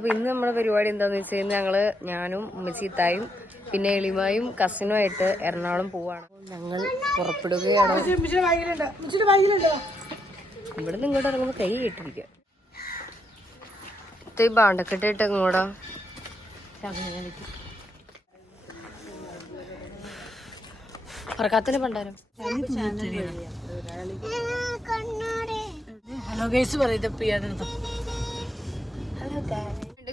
അപ്പൊ ഇന്ന് നമ്മുടെ പരിപാടി എന്താന്ന് വെച്ച് കഴിഞ്ഞാൽ ഞാനും ഉമ്മച്ചീത്തായും പിന്നെ എളിമായും കസിനുമായിട്ട് എറണാകുളം പോവാണ്. ഞങ്ങൾ പുറപ്പെടുകയാണ്. ഇവിടെ നിന്ന് ഇങ്ങോട്ട് ഇറങ്ങുമ്പോൾ കൈ കേട്ടിരിക്കുക. ബാണ്ടക്കെട്ടിട്ട് ഇങ്ങോട്ടാ പറക്കാത്തിന് പണ്ടാരം. ഹലോ ഗൈസ്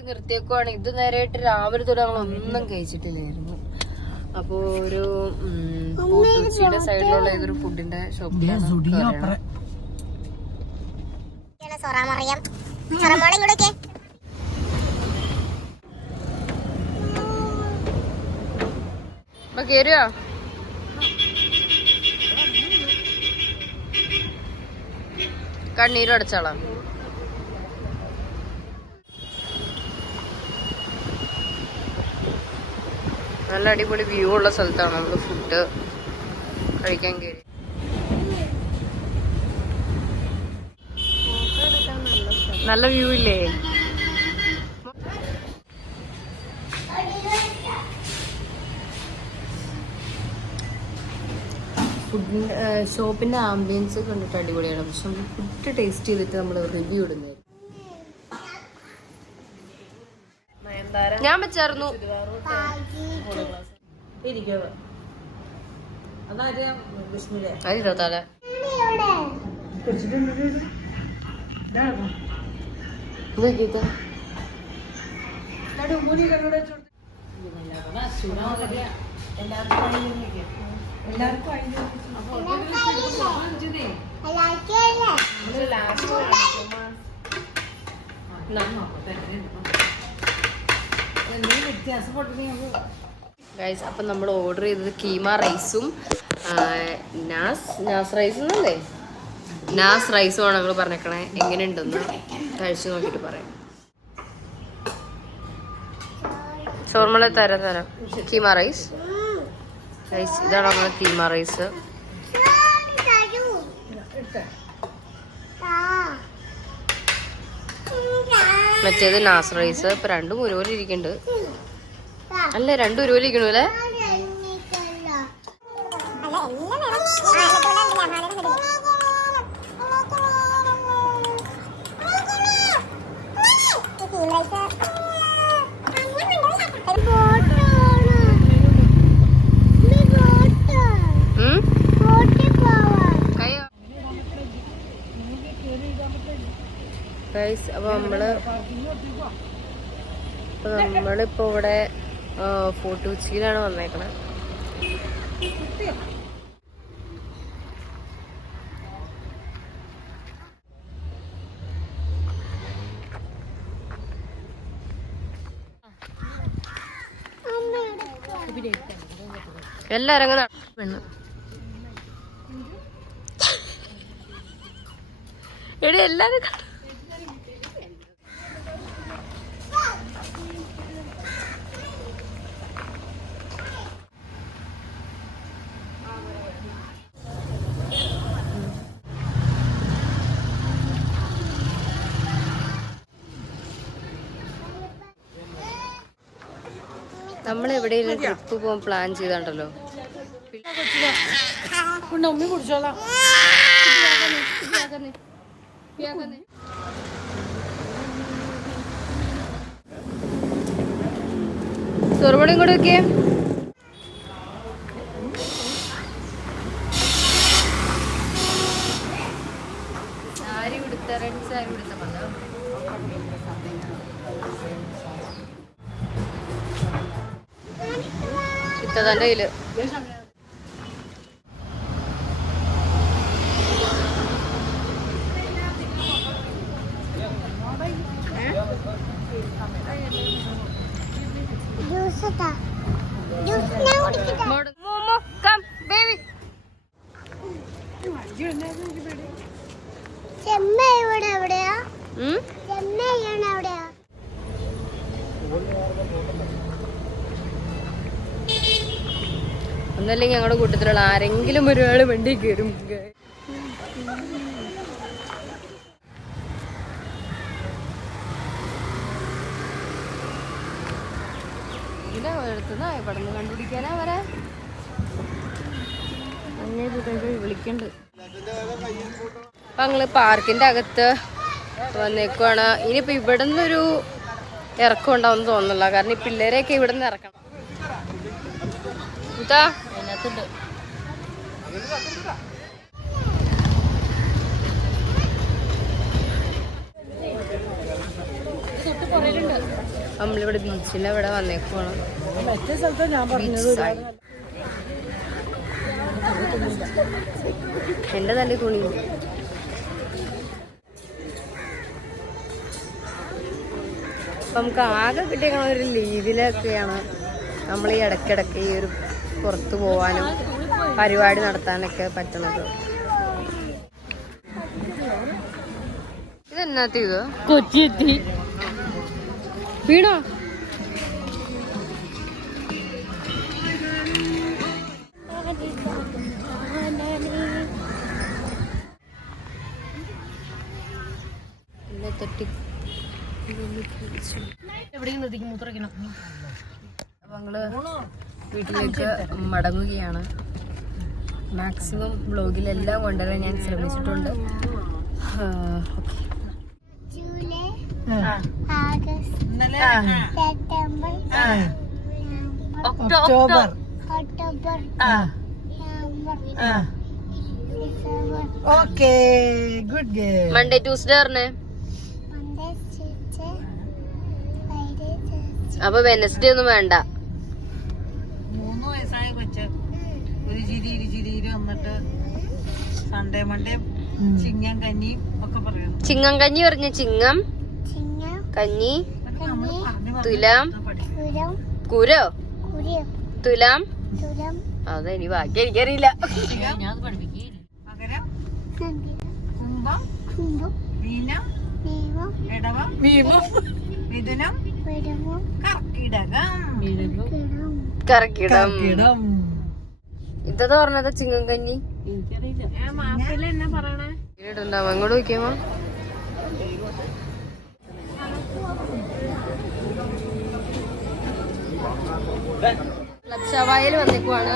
നിർത്തിയേക്കുവാണ്. ഇത് നേരെയായിട്ട് രാവിലെ തൊട്ട് ഞങ്ങൾ ഒന്നും കഴിച്ചിട്ടില്ലായിരുന്നു. അപ്പൊ ഒരു കൊച്ചിയുടെ സൈഡിലുള്ള ഏതൊരു ഫുഡിന്റെ ഷോപ്പിലാണ്. കേറിയോ? കണ്ണീരും അടച്ചാളാ. നല്ല അടിപൊളി വ്യൂ ഉള്ള സ്ഥലത്താണ് നമ്മള് ഫുഡ് കഴിക്കാൻ കയറി. നല്ല വ്യൂ ഇല്ലേ? ഫുഡിന്റെ ഷോപ്പിന്റെ ആംബിയൻസ് കണ്ടിട്ട് അടിപൊളിയാണ്. പക്ഷെ നമ്മൾ ഫുഡ് ടേസ്റ്റ് ചെയ്തിട്ട് നമ്മൾ റിവ്യൂ ഇടുന്നത്. ഞാൻ വെച്ചായിരുന്നു. ഗൈസ്, അപ്പം നമ്മൾ ഓർഡർ ചെയ്തത് കീമ റൈസും നാസ് റൈസ് എന്നല്ലേ, നാസ് റൈസുമാണ് ഞങ്ങൾ പറഞ്ഞേക്കണേ. എങ്ങനെയുണ്ടെന്ന് കഴിച്ചു നോക്കിയിട്ട് പറയാം. ചോർമല തരാം. കീമ റൈസ് ഇതാണ് നമ്മുടെ കീമ റൈസ്. മറ്റേത് നാസ് റൈസ്. ഇപ്പൊ രണ്ടും ഒരുപോലെ ഇരിക്കുന്നുണ്ട്. അല്ലേ, രണ്ടും ഒരുപോലെ ഇരിക്കണു അല്ലേ? അപ്പൊ നമ്മളിപ്പോ ഇവിടെ ഫോർട്ട് കൊച്ചിയിലാണ് വന്നേക്കണേ. എല്ലാം ഇറങ്ങുന്ന പെണ്ണ് എടി എല്ലാരും നമ്മൾ എവിടെയെങ്കിലും ട്രിപ്പ് പോകാൻ പ്ലാൻ ചെയ്താണ്ടല്ലോ. ചോറുപടിയും കൂടെ വെക്കേ. സാരി കൊടുത്ത റെഡ് സാരി കൊടുത്ത ഇത്തതന്റെ കയ്യില് ഒന്നല്ലെങ്കിൽ ഞങ്ങളുടെ കൂട്ടത്തിലുള്ള ആരെങ്കിലും ഒരാൾ വണ്ടി കയറും. പാർക്കിന്റെ അടുത്തുനിന്ന് ഇവിടെ നിന്ന് കണ്ടുപിടിക്കാനാ വരെ വിളിക്കണ്ട്. അപ്പൊ ഞങ്ങള് പാർക്കിന്റെ അകത്ത് വന്നേക്കുവാണ്. ഇനിയിപ്പോ ഇവിടെ നിന്നൊരു ഇറക്കം ഉണ്ടാവും തോന്നുന്നില്ല, കാരണം ഈ പിള്ളേരെയൊക്കെ ഇവിടെ നിന്ന് ഇറക്കണം. ഇതാ അതിനകത്തുണ്ട്. നമ്മളിവിടെ ബീച്ചിന്റെ ഇവിടെ വന്നേക്കുവാണ്. എന്റെ നല്ല തുണി. അപ്പം നമുക്ക് ആകെ കിട്ടിയ ഒരു ലീവിലൊക്കെയാണ് നമ്മൾ ഈ ഇടയ്ക്കിടയ്ക്ക് ഈ ഒരു പുറത്തു പോവാനും പരിപാടി നടത്താനൊക്കെ പറ്റുന്നത്. ഇതെന്നാത്തി ഇത് കൊച്ചിയെത്തി വീണോ? ഞങ്ങള് വീട്ടിലേക്ക് മടങ്ങുകയാണ്. മാക്സിമം വ്ലോഗിലെല്ലാം കൊണ്ടുവരാൻ ഞാൻ ശ്രമിച്ചിട്ടുണ്ട്. October okay good girl. Monday Tuesday പറഞ്ഞേ. അപ്പൊ വെനസ്ഡേ ഒന്നും വേണ്ട. 3 വയസ്സായ കൊച്ച് ഒരു ചിരി ഇരുചിരിയില് വന്നിട്ട് സൺഡേ മൺഡേ ചിങ്ങം കഞ്ഞിയും ഒക്കെ പറയും. ചിങ്ങം കഞ്ഞി പറഞ്ഞ ചിങ്ങം കഞ്ഞി തുലാം കുരോ തുലാം. അതെനി ബാക്കി എനിക്കറിയില്ല. പകരം കുംഭം മീനം ഇടവം മിഥുനം കർക്കിടകം. ഇതെന്താ പറഞ്ഞത്? ചിങ്ങം കഞ്ഞി ഇട്ടുണ്ടാവും. അങ്ങോട്ട് നോക്കിയാമോ? ലക്ഷവായിൽ വന്നേക്കുവാണ്.